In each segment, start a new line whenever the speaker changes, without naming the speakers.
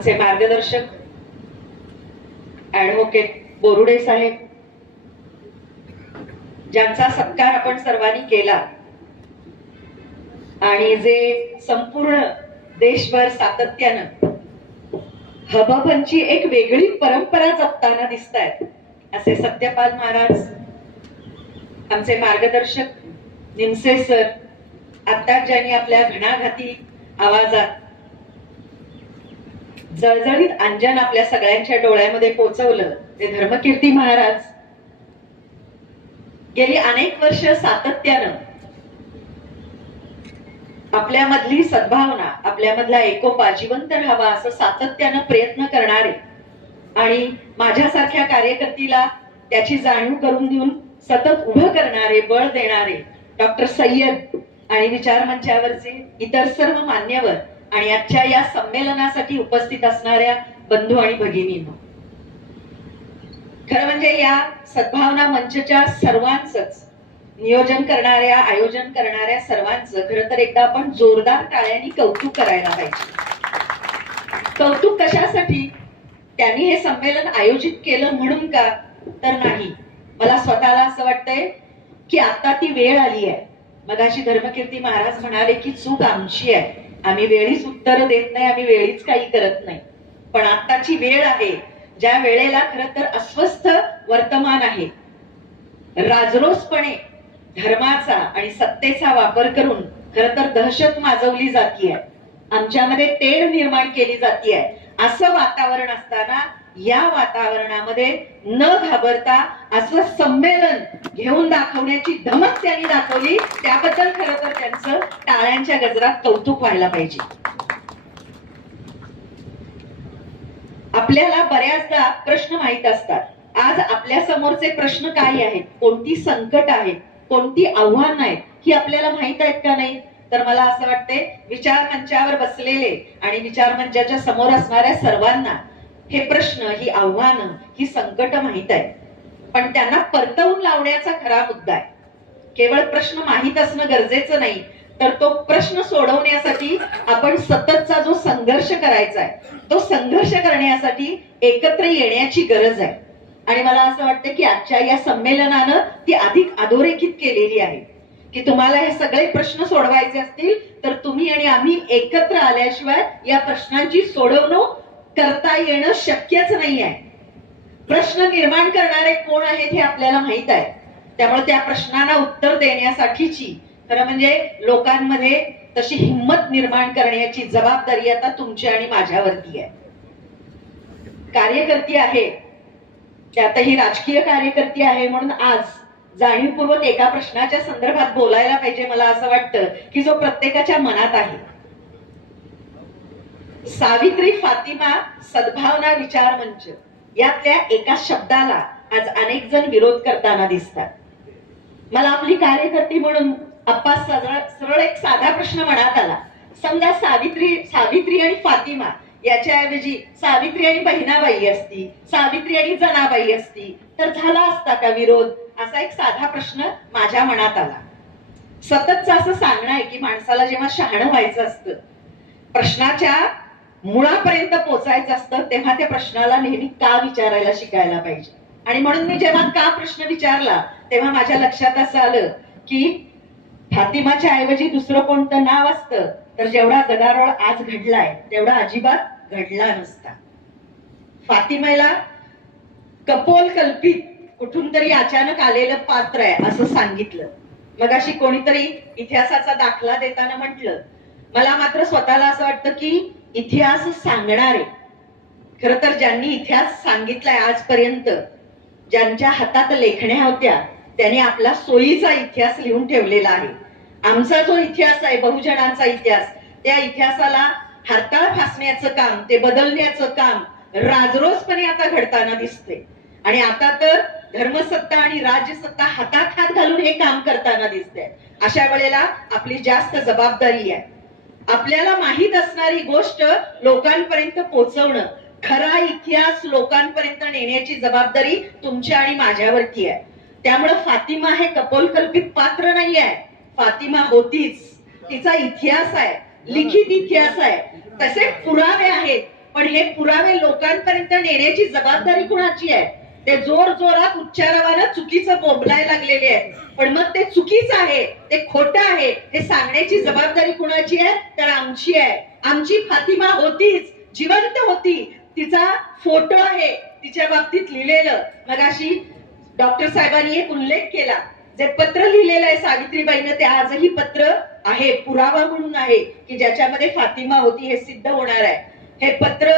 चे मार्गदर्शक ऍडव्होकेट बोरुडे साहेब ज्यांचा सत्कार आपण सर्वांनी केला आणि जे संपूर्ण देशभर सातत्यानं हबाबांची एक वेगळी परंपरा जपताना दिसत आहेत असे सत्यपाल महाराज आमचे मार्गदर्शक निमसे सर आता ज्यांनी आपल्या घणाघाती आवाजात जळजळीत अंजन आपल्या सगळ्यांच्या डोळ्यामध्ये पोचवलं ते धर्मकीर्ती महाराज. गेली अनेक वर्ष सातत्यानं आपल्यामधली सद्भावना आपल्यामधला एकोपा जिवंत राहावा असं सातत्यानं प्रयत्न करणारे आणि माझ्यासारख्या कार्यकर्तीला त्याची जाणीव करून देऊन सतत उभं करणारे बळ देणारे डॉक्टर सय्यद आणि विचार मंचावरचे इतर सर्व मान्यवर आणि आजच्या या संमेलनासाठी उपस्थित असणाऱ्या बंधू आणि भगिनींनो खरं म्हणजे या सद्भावना मंचच्या सर्वांचंच नियोजन करणाऱ्या आयोजन करणाऱ्या सर्वांचं खरं तर एकदा आपण जोरदार टाळ्यांनी कौतुक करायला पाहिजे. कौतुक कशासाठी? त्यांनी हे संमेलन आयोजित केलं म्हणून का? तर नाही. मला स्वतःला असं वाटतंय की आता ती वेळ आली आहे. मगाशी धर्मकीर्ती महाराज म्हणाले की चूक आमची आहे. आम्ही वेळीच उत्तर देत नाही आम्ही वेळीच काही करत नाही. पण आताची वेळ आहे ज्या वेळेला खर तर अस्वस्थ वर्तमान आहे राजरोसपणे धर्माचा आणि सत्तेचा वापर करून खर तर दहशत माजवली जातीय. आमच्यामध्ये तेढ निर्माण केली जातीय. असं वातावरण असताना या वातावरणामध्ये न घाबरता असं संमेलन घेऊन दाखवण्याची धमक त्यांनी दाखवली त्याबद्दल खर तर त्यांचं टाळ्यांच्या गजरात कौतुक व्हायला पाहिजे. आपल्याला बऱ्याचदा प्रश्न माहीत असतात. आज आपल्या समोरचे प्रश्न काय आहेत? कोणती संकट आहेत कोणती आव्हानं आहेत ही आपल्याला माहीत आहेत का नाही? तर मला असं वाटतंय विचार मंचावर बसलेले आणि विचार मंचाच्या समोर असणाऱ्या सर्वांना हे प्रश्न ही आव्हानं ही संकट माहीत आहे पण त्यांना परतवून लावण्याचा खरा मुद्दा आहे. केवळ प्रश्न माहीत असणं गरजेचं नाही तर तो प्रश्न सोडवण्यासाठी आपण सततचा जो संघर्ष करायचा आहे तो संघर्ष करण्यासाठी एकत्र येण्याची गरज आहे. आणि मला असं वाटतं की आजच्या या संमेलनानं ती अधिक अधोरेखित केलेली आहे. की तुम्हाला हे सगळे प्रश्न सोडवायचे असतील तर तुम्ही आणि आम्ही एकत्र आल्याशिवाय या प्रश्नांची सोडवणूक करता येणं शक्यच नाही आहे प्रश्न निर्माण करणारे कोण आहेत हे आपल्याला माहीत आहे. त्यामुळे त्या प्रश्नांना उत्तर देण्यासाठीची खरं म्हणजे लोकांमध्ये तशी हिंमत निर्माण करण्याची जबाबदारी आता तुमची आणि माझ्यावरती आहे. कार्यकर्ती आहे. त्यातही राजकीय कार्यकर्ती आहे म्हणून आज जाणीवपूर्वक एका प्रश्नाच्या संदर्भात बोलायला पाहिजे मला असं वाटतं की जो प्रत्येकाच्या मनात आहे. सावित्री फातिमा सद्भावना विचार मंच. यातल्या एका शब्दाला आज अनेक जण विरोध करताना दिसतात. मला आपली कार्यकर्ती म्हणून अप्पा सरळ सरळ एक साधा प्रश्न मनात आला. समजा सावित्री सावित्री आणि फातिमा याच्याऐवजी सावित्री आणि बहिणाबाई असती सावित्री आणि जनाबाई असती तर झाला असता का विरोध? असा एक साधा प्रश्न माझ्या मनात आला. सततचं असं सांगणं आहे की माणसाला जेव्हा शहाणं व्हायचं असतं प्रश्नाच्या मुळापर्यंत पोचायचं असतं तेव्हा त्या प्रश्नाला नेहमी का विचारायला शिकायला पाहिजे? आणि म्हणून मी जेव्हा का प्रश्न विचारला तेव्हा माझ्या लक्षात असं आलं की फातिमाच्या ऐवजी दुसरं कोणतं नाव असतं तर जेवढा गदारोळ आज घडलाय तेवढा अजिबात घडला नसता. फातिमेला कपोल कल्पित कुठून तरी अचानक आलेलं पात्र आहे असं सांगितलं. मग अशी कोणीतरी इतिहासाचा दाखला देताना म्हटलं. मला मात्र स्वतःला असं वाटतं की इतिहास सांगणारे. खर तर ज्यांनी इतिहास सांगितलाय आजपर्यंत ज्यांच्या हातात लेखण्या होत्या त्यांनी आपला सोयीचा इतिहास लिहून ठेवलेला आहे. आमचा जो इतिहास आहे बहुजनांचा इतिहास त्या इतिहासाला हरताळ फासण्याचं काम ते बदलण्याचं काम राजरोजपणे आता घडताना दिसते आणि आता तर धर्मसत्ता आणि राज्यसत्ता हातात हात घालून हे काम करताना दिसते अशा वेळेला आपली जास्त जबाबदारी आहे. आपल्याला माहीत असणारी गोष्ट लोकांपर्यंत पोहोचवणं. खरा इतिहास लोकांपर्यंत नेण्याची जबाबदारी तुमच्या आणि माझ्यावरती आहे. त्यामुळे फातिमा हे कपोलकल्पित पात्र नाही आहे फातिमा होतीच. तिचा इतिहास आहे. लिखित इतिहास आहे. तसे पुरावे आहेत. पण हे पुरावे लोकांपर्यंत नेण्याची जबाबदारी कुणाची आहे? ते जोर जोरात उच्चारावानं चुकीचं बोंबलाय लागलेले आहे पण मग ते चुकीचं आहे ते खोटं आहे हे सांगण्याची जबाबदारी कुणाची आहे? तर आमची आहे. आमची फातिमा होतीच जिवंत होती. तिचा फोटो आहे तिच्या बाबतीत लिहिलेलं. मग अशी डॉक्टर साहेबांनी एक उल्लेख केला. जे पत्र लिहिलेलं आहे सावित्रीबाईनं ते आजही पत्र आहे पुरावा म्हणून आहे की ज्याच्यामध्ये फातिमा होती हे सिद्ध होणार आहे. हे पत्र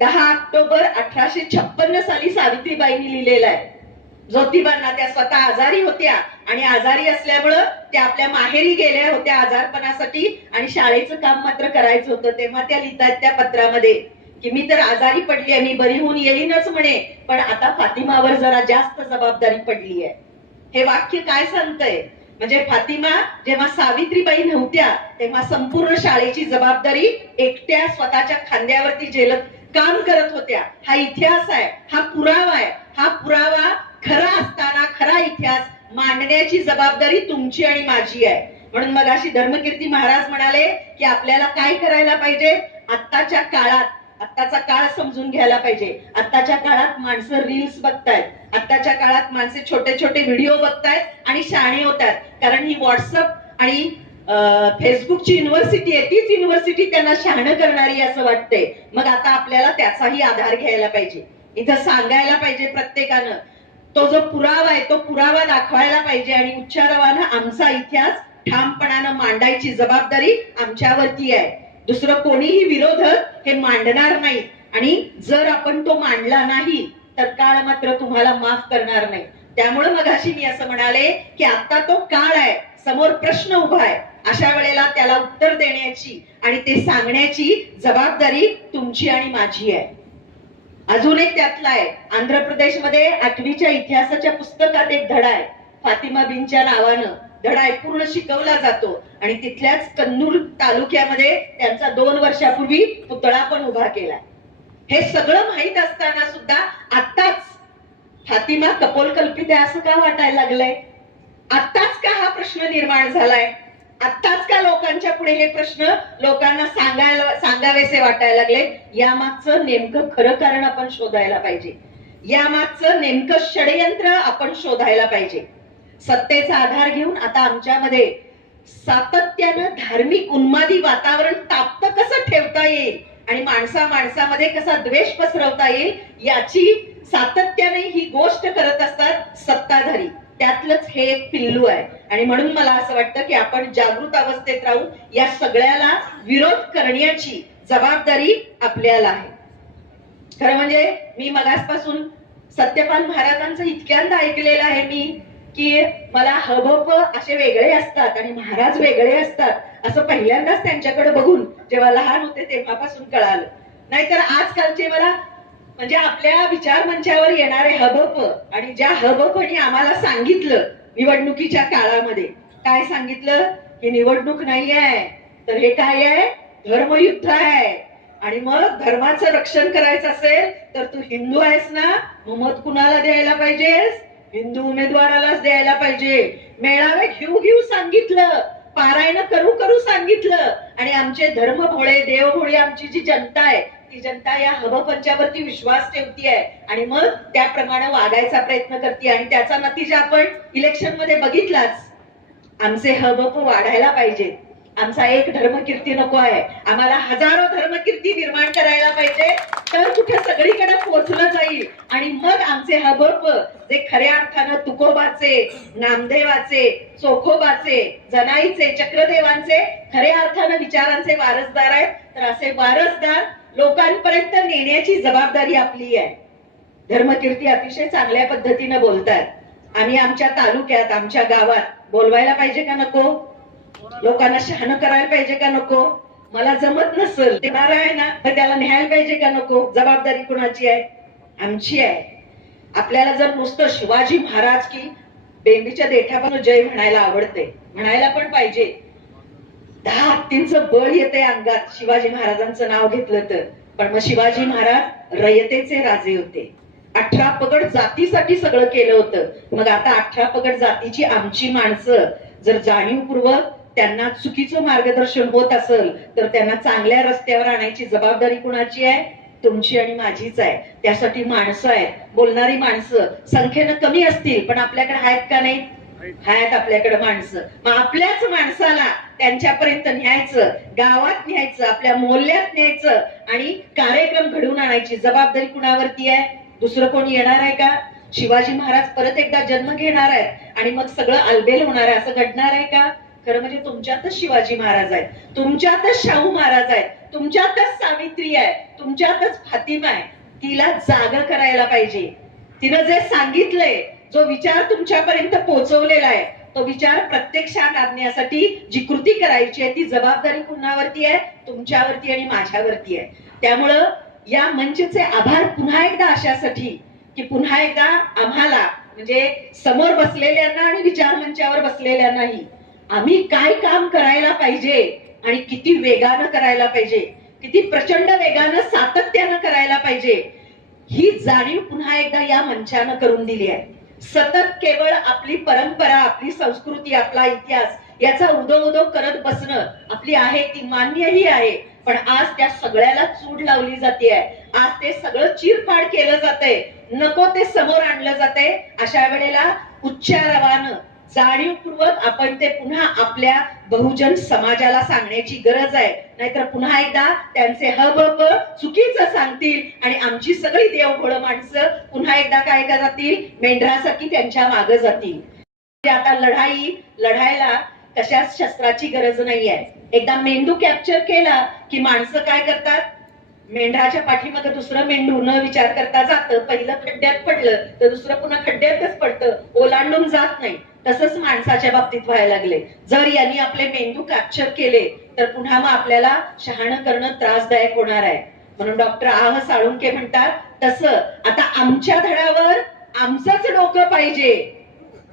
दहा ऑक्टोबर अठराशे छप्पन्न साली सावित्रीबाईंनी लिहिलेलं आहे. ज्योतिबांना त्या स्वतः आजारी होत्या आणि आजारी असल्यामुळं त्या आपल्या माहेरी गेल्या होत्या आजारपणासाठी आणि शाळेचं काम मात्र करायचं होतं. तेव्हा त्या लिहितात त्या पत्रामध्ये की मी तर आजारी पडली आहे मी बरी होऊन येईनच म्हणे पण आता फातिमावर जरा जास्त जबाबदारी पडली आहे. हे वाक्य काय सांगतंय? म्हणजे फातिमा जेव्हा सावित्रीबाई नव्हत्या तेव्हा संपूर्ण शाळेची जबाबदारी एकट्या स्वतःच्या खांद्यावरती झेलत काम करत होत्या. हा इतिहास आहे हा पुरावा आहे. हा पुरावा खरा असताना खरा इतिहास मांडण्याची जबाबदारी तुमची आणि माझी आहे. म्हणून मग अशी धर्मकीर्ती महाराज म्हणाले की आपल्याला काय करायला पाहिजे? आत्ताच्या काळात आत्ताचा काळ समजून घ्यायला पाहिजे. आत्ताच्या काळात माणसं रील्स बघतायत. आत्ताच्या काळात माणसे छोटे छोटे व्हिडिओ बघतायत आणि शाणे होतात. कारण ही व्हॉट्सअप आणि फेसबुकची युनिव्हर्सिटी आहे तीच युनिव्हर्सिटी त्यांना शहाणं करणारी असं वाटतंय. मग आता आपल्याला त्याचाही आधार घ्यायला पाहिजे. इथं सांगायला पाहिजे प्रत्येकानं. तो जो पुरावा आहे तो पुरावा दाखवायला पाहिजे आणि उच्चारावानं आमचा इतिहास ठामपणानं मांडायची जबाबदारी आमच्यावरती आहे. दुसरं कोणीही विरोधक हे मांडणार नाही. आणि जर आपण तो मांडला नाही तर काळ मात्र तुम्हाला माफ करणार नाही. त्यामुळे मग मी असं म्हणाले की आता तो काळ आहे. समोर प्रश्न उभा आहे. अशा वेळेला त्याला उत्तर देण्याची आणि ते सांगण्याची जबाबदारी तुमची आणि माझी आहे. अजून एक त्यातला आहे. आंध्र प्रदेशमध्ये आठवीच्या इतिहासाच्या पुस्तकात एक धडा आहे. फातिमा बिनच्या नावानं. धडा आहे. पूर्ण शिकवला जातो. आणि तिथल्याच कन्नूर तालुक्यामध्ये त्यांचा दोन वर्षापूर्वी पुतळा पण उभा केला हे सगळं माहीत असताना सुद्धा आताच फातिमा कपोल कल्पित आहे असं का वाटायला लागलंय? आत्ताच का हा प्रश्न निर्माण झालाय? आत्ताच का लोकांच्या पुढे हे प्रश्न लोकांना सांगायला सांगावेसे वाटायला लागले? यामागचं नेमकं खरं कारण आपण शोधायला पाहिजे. यामागचं नेमकं षडयंत्र आपण शोधायला पाहिजे. सत्तेचा आधार घेऊन आता आमच्यामध्ये सातत्यानं धार्मिक उन्मादी वातावरण ताप्त कसं ठेवता येईल आणि माणसा माणसामध्ये कसा द्वेष पसरवता येईल याची सातत्याने ही गोष्ट करत असतात सत्ताधारी. त्यातलंच हे एक पिल्लू आहे. आणि म्हणून मला असं वाटतं की आपण जागृत अवस्थेत राहून या सगळ्याला विरोध करण्याची जबाबदारी आपल्याला आहे. खरं म्हणजे मी मगासपासून सत्यपाल महाराजांचं इतक्यांदा ऐकलेलं आहे मी की मला हबप असे वेगळे असतात आणि महाराज वेगळे असतात असं पहिल्यांदाच त्यांच्याकडे बघून जेव्हा लहान होते तेव्हापासून कळालं. नाहीतर आजकालचे मला म्हणजे आपल्या विचार मंचावर येणारे हबप आणि ज्या हबपनी आम्हाला सांगितलं निवडणुकीच्या काळामध्ये काय सांगितलं? की निवडणूक नाही आहे तर हे काय आहे? धर्मयुद्ध आहे. आणि मग धर्माचं रक्षण करायचं असेल तर तू हिंदू आहेस ना? मत कुणाला द्यायला पाहिजेस? हिंदू उमेदवारालाच द्यायला पाहिजे. मेळावे घेऊ घेऊ सांगितलं. पारायण करू करू सांगितलं. आणि आमचे धर्म भोळे देव भोळे आमची जी जनता आहे ती जनता या हबपंचावरती विश्वास ठेवती आहे आणि मग त्याप्रमाणे वागायचा प्रयत्न करते आणि त्याचा नतीजा आपण इलेक्शनमध्ये बघितलाच. आमचे हबप वाढायला पाहिजे. आमचा एक धर्मकीर्ती नको आहे. आम्हाला हजारो धर्मकीर्ती निर्माण करायला पाहिजे. तर कुठे सगळीकडे पोहोचलं जाईल. आणि मग आमचे हबप जे खऱ्या अर्थानं तुकोबाचे नामदेवाचे चोखोबाचे जनाईचे चक्रदेवांचे खऱ्या अर्थानं विचारांचे वारसदार आहेत. तर असे वारसदार लोकांपर्यंत नेण्याची जबाबदारी आपली आहे. धर्मकीर्ती अतिशय चांगल्या पद्धतीनं बोलतात. आम्ही आमच्या तालुक्यात आमच्या गावात बोलवायला पाहिजे का नको? लोकांना शहाणं करायला पाहिजे का नको? मला जमत नसल ते आहे ना तर त्याला न्यायला पाहिजे का नको? जबाबदारी कुणाची आहे? आमची आहे. आपल्याला जर नुसतं शिवाजी महाराज की बेंबीच्या देठापासून जय म्हणायला आवडते म्हणायला पण पाहिजे. दहा हत्तींचं बळ येते अंगात. शिवाजी महाराजांचं नाव घेतलं तर. पण मग शिवाजी महाराज रयतेचे राजे होते. अठरा पगड जातीसाठी सगळं केलं होतं. मग आता अठरा पगड जातीची आमची माणसं जर जाणीवपूर्वक त्यांना चुकीचं मार्गदर्शन होत असेल तर त्यांना चांगल्या रस्त्यावर आणायची जबाबदारी कुणाची आहे? तुमची आणि माझीच आहे. त्यासाठी माणसं आहेत. बोलणारी माणसं संख्येनं कमी असतील पण आपल्याकडे आहेत का नाही? आहेत आपल्याकडे माणसं. मग आपल्याच माणसाला त्यांच्यापर्यंत न्यायचं गावात न्यायचं आपल्या मोहल्ल्यात न्यायचं आणि कार्यक्रम घडवून आणायची. जबाबदारी कुणावरती आहे? दुसरं कोणी येणार आहे का? शिवाजी महाराज परत एकदा जन्म घेणार आहेत आणि मग सगळं अलबेल होणार आहे. असं घडणार आहे का? खरं म्हणजे तुमच्यातच शिवाजी महाराज आहेत. तुमच्यातच शाहू महाराज आहेत. तुमच्यातच सावित्री आहे. तुमच्यातच फातिमा आहे. तिला जाग करायला पाहिजे. तिनं जे सांगितलंय जो विचार तुमच्यापर्यंत पोहोचवलेला आहे तो विचार प्रत्यक्षात आणण्यासाठी जी कृती करायची आहे ती जबाबदारी कुणावरती आहे? तुमच्यावरती आणि माझ्यावरती आहे. त्यामुळं या मंचचे आभार पुन्हा एकदा अशासाठी की पुन्हा एकदा आम्हाला म्हणजे समोर बसलेल्यांना आणि विचार मंचावर बसलेल्यांनाही आम्ही काय काम करायला पाहिजे आणि किती वेगानं करायला पाहिजे किती प्रचंड वेगानं सातत्यानं करायला पाहिजे ही जाणीव पुन्हा एकदा या मंचानं करून दिली आहे. सतत केवळ आपली परंपरा आपली संस्कृती आपला इतिहास याचा उदो उदो करत बसणं आपली आहे ती मान्यही आहे. पण आज त्या सगळ्याला चूड लावली जाते आज ते सगळं चिरफाड केलं जातंय. नको ते समोर आणलं जातंय. अशा वेळेला उच्चारवानं जाणीवपूर्वक आपण ते पुन्हा आपल्या बहुजन समाजाला सांगण्याची गरज आहे. नाहीतर पुन्हा एकदा त्यांचे हब चुकीचं सांगतील आणि आमची सगळी देवघोळ माणसं पुन्हा एकदा काय जातील मेंढरासारखी त्यांच्या मागे जातील. म्हणजे आता लढाई लढायला कशाच शस्त्राची गरज नाहीये. एकदा मेंदू कॅप्चर केला की माणसं काय करतात? मेंढराच्या पाठीमागे दुसरं मेंढू न विचार करता जातं. पहिलं खड्ड्यात पडलं तर दुसरं पुन्हा खड्ड्यातच पडतं. ओलांडून जात नाही. तसंच माणसाच्या बाबतीत व्हायला लागले. जर यांनी आपले मेंदू कॅप्चर केले तर पुन्हा मग आपल्याला शहाणं करणं त्रासदायक होणार आहे. म्हणून डॉक्टर आह साळुंके म्हणतात तसं आता आमच्या धडावर आमचंच डोकं पाहिजे.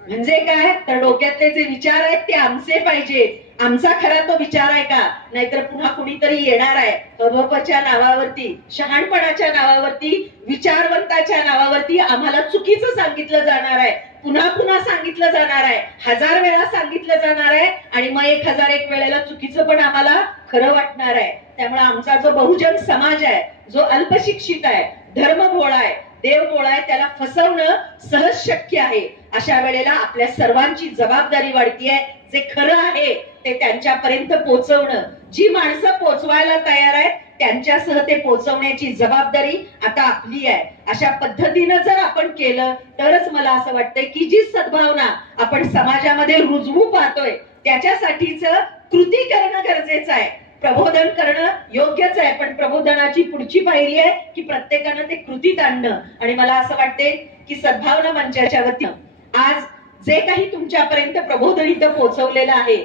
म्हणजे काय? तर डोक्यातले जे विचार आहेत ते आमचे पाहिजे. आमचा खरा तो विचार आहे का? नाहीतर पुन्हा कुणीतरी येणार आहे. अभपच्या नावावरती शहाणपणाच्या नावावरती विचारवंताच्या नावावरती आम्हाला चुकीचं सांगितलं जाणार आहे. पुन्हा पुन्हा सांगितलं जाणार आहे. हजार वेळा सांगितलं जाणार आहे आणि मग एक हजार एक वेळेला चुकीचं पण आम्हाला खरं वाटणार आहे. त्यामुळे आमचा जो बहुजन समाज आहे जो अल्पशिक्षित आहे धर्म भोळा आहे देव भोळा आहे त्याला फसवणं सहज शक्य आहे. अशा वेळेला आपल्या सर्वांची जबाबदारी वाढतीये. जे खरं आहे ते त्यांच्यापर्यंत पोहोचवणं जी माणसं पोचवायला तयार आहेत त्यांच्यासह ते पोहोचवण्याची जबाबदारी आता आपली आहे. अशा पद्धतीनं जर आपण केलं तरच मला असं वाटतंय की जी सद्भावना आपण समाजामध्ये रुजवू पाहतोय त्याच्यासाठीच कृती करणं गरजेचं आहे. प्रबोधन करणं योग्यच आहे पण प्रबोधनाची पुढची पायरी आहे की प्रत्येकानं ते कृतीत आणणं. आणि मला असं वाटते की सद्भावना मंचाच्या वतीनं आज जे काही तुमच्यापर्यंत प्रबोधन इथं पोहोचवलेलं आहे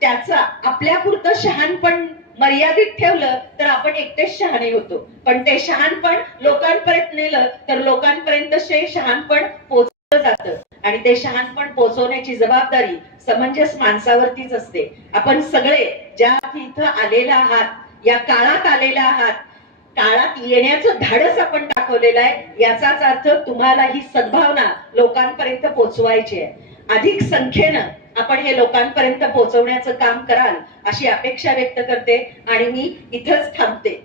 त्याचा आपल्यापुरतं शहाणपण मर्यादित ठेवलं तर आपण एकटेच शहाणे होतो. पण ते शहाणपण लोकांपर्यंत नेलं तर लोकांपर्यंत शहाणपण पोहोचलं जातं. आणि ते शहाणपण पोहोचवण्याची जबाबदारी समंजस माणसावरतीच असते. आपण सगळे ज्या इथं आलेला आहात या काळात आलेला आहात काळात येण्याचं धाडस आपण दाखवलेलं आहे याचाच अर्थ तुम्हाला ही सद्भावना लोकांपर्यंत पोहोचवायची आहे. अधिक संख्येनं आपण हे लोकांपर्यंत पोहोचवण्याचं काम कराल अशी अपेक्षा व्यक्त करते आणि मी इथंच थांबते.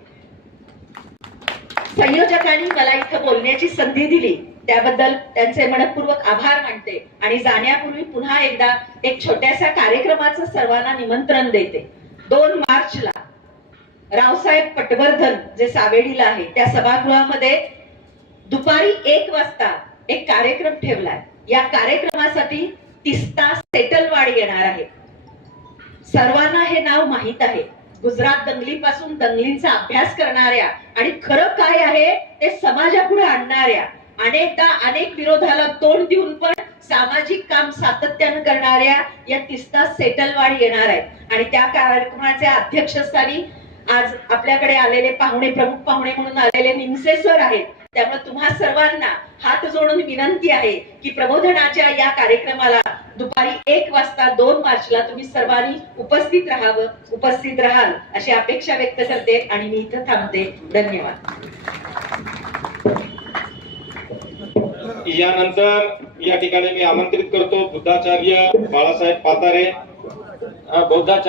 संयोजकांनी मला इथं बोलण्याची संधी दिली. त्याबद्दल त्यांचे मनपूर्वक आभार मानते आणि जाण्यापूर्वी पुन्हा एकदा एक छोट्याशा कार्यक्रमाचं सर्वांना निमंत्रण देते. दोन मार्चला रावसाहेब पटवर्धन जे सावेडीला आहे त्या सभागृहामध्ये दुपारी एक वाजता एक कार्यक्रम ठेवलाय. या कार्यक्रमासाठी तिस्ता सेटलवाड येणार आहे. सर्वांना हे नाव माहीत आहे. गुजरात दंगली पासून दंगलींचा अभ्यास करणाऱ्या आणि खरं काय आहे ते समाजापुढे आणणाऱ्या अनेकदा अनेक विरोधाला तोंड देऊन पण सामाजिक काम सातत्यानं करणाऱ्या या तिस्ता सेटलवाड येणार आहेत आणि त्या कार्यक्रमाच्या अध्यक्षस्थानी आज आपल्याकडे आलेले पाहुणे प्रमुख पाहुणे म्हणून आलेले निमसे सर आहेत. त्यामुळे तुम्हा सर्वांना हात जोडून विनंती आहे की प्रबोधनाच्या या कार्यक्रमाला दुपारी एक वाजता दोन मार्चला तुम्ही सर्वांनी उपस्थित राहावं उपस्थित राहाल अशी अपेक्षा व्यक्त करते आणि मी इथं थांबते. धन्यवाद.
यानंतर या ठिकाणी मी आमंत्रित करतो बुद्धाचार्य बाळासाहेब पातारे. बौद्धाचार्य